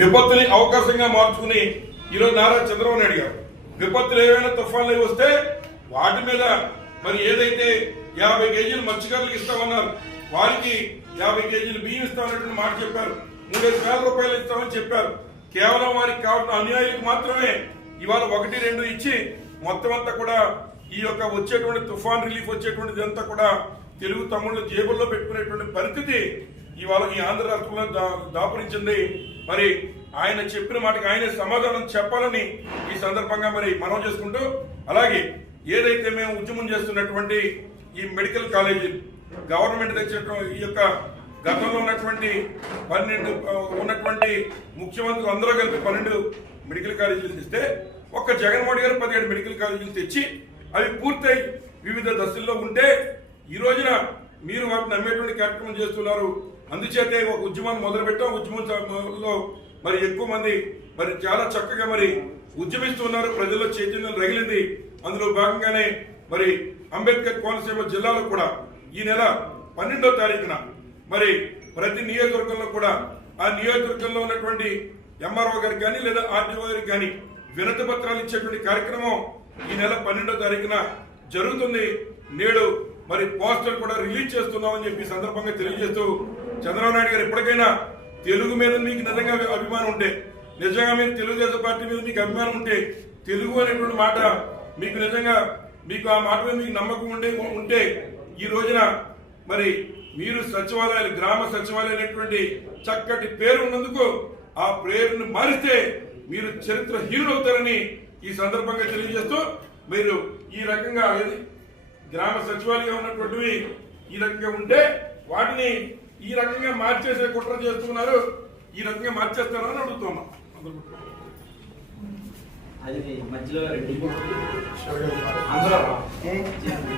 విపత్తుని అవకాశంగా మార్చుకుని ఈరోజు నారా చంద్రబాబు నాయుడు గారు. విపత్తులు ఏవైనా తుఫాన్లు వస్తే వాటి మీద మరి ఏదైతే యాభై కేజీలు మత్స్యకారులకు ఇస్తామన్నారు వారికి యాభై కేజీలు బియ్యం ఇస్తామన్నటువంటి మాట చెప్పారు. మూడు వేల రూపాయలు ఇస్తామని చెప్పారు. కేవలం వారికి కావాల్సిన అనుయాయులకు మాత్రమే ఇవాళ ఒకటి రెండు ఇచ్చి మొత్తం అంతా కూడా ఈ యొక్క వచ్చేటువంటి తుఫాన్ రిలీఫ్ వచ్చేటువంటిది అంతా కూడా తెలుగు తమ్ముళ్ళు జేబుల్లో పెట్టుకునేటువంటి పరిస్థితి ఇవాళ ఈ ఆంధ్ర రాష్ట్రంలో దా- దాపురించింది. మరి ఆయన చెప్పిన మాటకి ఆయనే సమాధానం చెప్పాలని ఈ సందర్భంగా మరి మనం చేసుకుంటూ అలాగే ఏదైతే మేము ఉద్యమం చేస్తున్నటువంటి ఈ మెడికల్ కాలేజీ గవర్నమెంట్ తెచ్చినటువంటి ఈ యొక్క గతంలో ఉన్నటువంటి పన్నెండు ఉన్నటువంటి ముఖ్యమంత్రులు అందరూ కలిపి పన్నెండు మెడికల్ కాలేజీలు తెస్తే ఒక్క జగన్మోహన్ గారు పదిహేడు మెడికల్ కాలేజీలు తెచ్చి అవి పూర్తయి వివిధ దశల్లో ఉంటే ఈ రోజున మీరు వాటిని నమ్మేటువంటి కార్యక్రమం చేస్తున్నారు. అందుచేతే ఒక ఉద్యమాన్ని మొదలుపెట్టాం. ఉద్యమంలో మరి ఎక్కువ మంది మరి చాలా చక్కగా మరి ఉద్యమిస్తున్నారు. ప్రజల్లో చైతన్యం రగిలింది. అందులో భాగంగానే మరి అంబేద్కర్ కోనసీమ జిల్లాలో కూడా ఈ నెల పన్నెండో తారీఖున మరి ప్రతి నియోజకవర్గంలో కూడా ఆ నియోజకవర్గంలో ఉన్నటువంటి ఎంఆర్ఓ గారికి కానీ లేదా ఆర్డీఓ గారికి కానీ వినతి పత్రాలు ఇచ్చేటువంటి కార్యక్రమం ఈ నెల పన్నెండో తారీఖున జరుగుతుంది. నేడు మరి పోస్టర్ కూడా రిలీజ్ చేస్తున్నామని చెప్పి సందర్భంగా తెలియజేస్తూ చంద్రబాబు నాయుడు గారు ఎప్పటికైనా తెలుగు మీద మీకు నిజంగా అభిమానం ఉంటే నిజంగా మీరు తెలుగుదేశం పార్టీ మీద మీకు అభిమానం ఉంటే తెలుగు అనేటువంటి మాట మీకు నిజంగా మీకు ఆ మాట మీద మీకు నమ్మకం ఉండే ఉంటే ఈ రోజున మరి మీరు సచివాలయాలు గ్రామ సచివాలయం అనేటువంటి చక్కటి పేరు ఉన్నందుకు ఆ పేరును మారిస్తే మీరు చరిత్ర హీరో అవుతారని ఈ సందర్భంగా తెలియజేస్తూ మీరు ఈ రకంగా గ్రామ సచివాలయం ఉన్నటువంటివి ఈ రకంగా ఉంటే వాటిని ఈ రకంగా మార్చేసే కుట్ర చేస్తున్నారు. ఈ రకంగా మార్చేస్తారని అడుగుతున్నాం. అది మధ్యలో